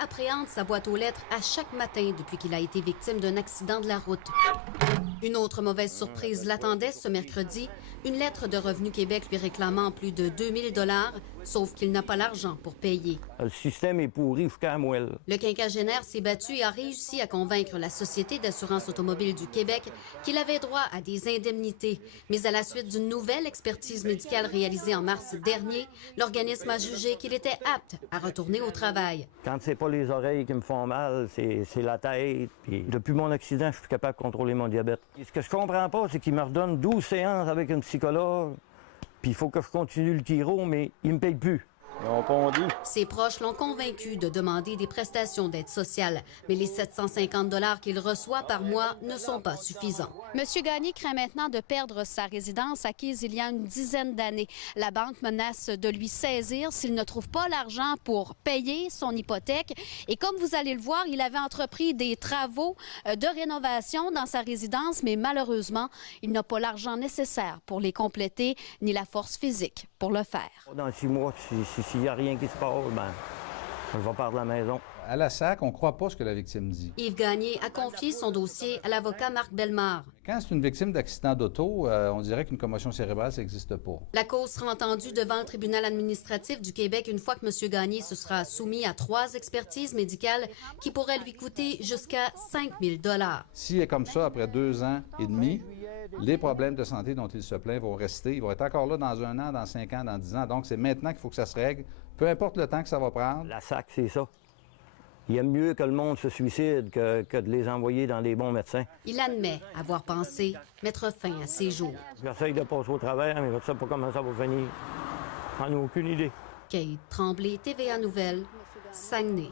appréhende sa boîte aux lettres à chaque matin depuis qu'il a été victime d'un accident de la route. Une autre mauvaise surprise l'attendait ce mercredi, une lettre de Revenu Québec lui réclamant plus de 2000 $, sauf qu'il n'a pas l'argent pour payer. Le système est pourri jusqu'à la moelle. Le quinquagénaire s'est battu et a réussi à convaincre la Société d'assurance automobile du Québec qu'il avait droit à des indemnités. Mais à la suite d'une nouvelle expertise médicale réalisée en mars dernier, l'organisme a jugé qu'il était apte à retourner au travail. Quand c'est pas les oreilles qui me font mal, c'est la tête. Puis depuis mon accident, je suis plus capable de contrôler mon diabète. Et ce que je comprends pas, c'est qu'il me redonne 12 séances avec un psychologue, puis il faut que je continue le chiro, mais il me paye plus. Ses proches l'ont convaincu de demander des prestations d'aide sociale, mais les 750 $ qu'il reçoit par mois ne sont pas suffisants. Monsieur Gagné craint maintenant de perdre sa résidence acquise il y a une dizaine d'années. La banque menace de lui saisir s'il ne trouve pas l'argent pour payer son hypothèque. Et comme vous allez le voir, il avait entrepris des travaux de rénovation dans sa résidence, mais malheureusement, il n'a pas l'argent nécessaire pour les compléter, ni la force physique pour le faire. Dans 6 mois, s'il n'y a rien qui se passe, ben, je vais perdre la maison. À la SAC, on ne croit pas ce que la victime dit. Yves Gagné a confié son dossier à l'avocat Marc Bellemare. Quand c'est une victime d'accident d'auto, on dirait qu'une commotion cérébrale, ça n'existe pas. La cause sera entendue devant le tribunal administratif du Québec une fois que M. Gagné se sera soumis à 3 expertises médicales qui pourraient lui coûter jusqu'à 5 000 $. S'il est comme ça après 2 ans et demi, les problèmes de santé dont il se plaint vont rester. Ils vont être encore là dans 1 an, dans 5 ans, dans 10 ans. Donc, c'est maintenant qu'il faut que ça se règle, peu importe le temps que ça va prendre. La SAC, c'est ça. Il aime mieux que le monde se suicide que de les envoyer dans des bons médecins. Il admet avoir pensé mettre fin à ses jours. J'essaye de passer au travers, mais je ne sais pas comment ça va finir. J'en ai aucune idée. Kate Tremblay, TVA Nouvelles, Saguenay.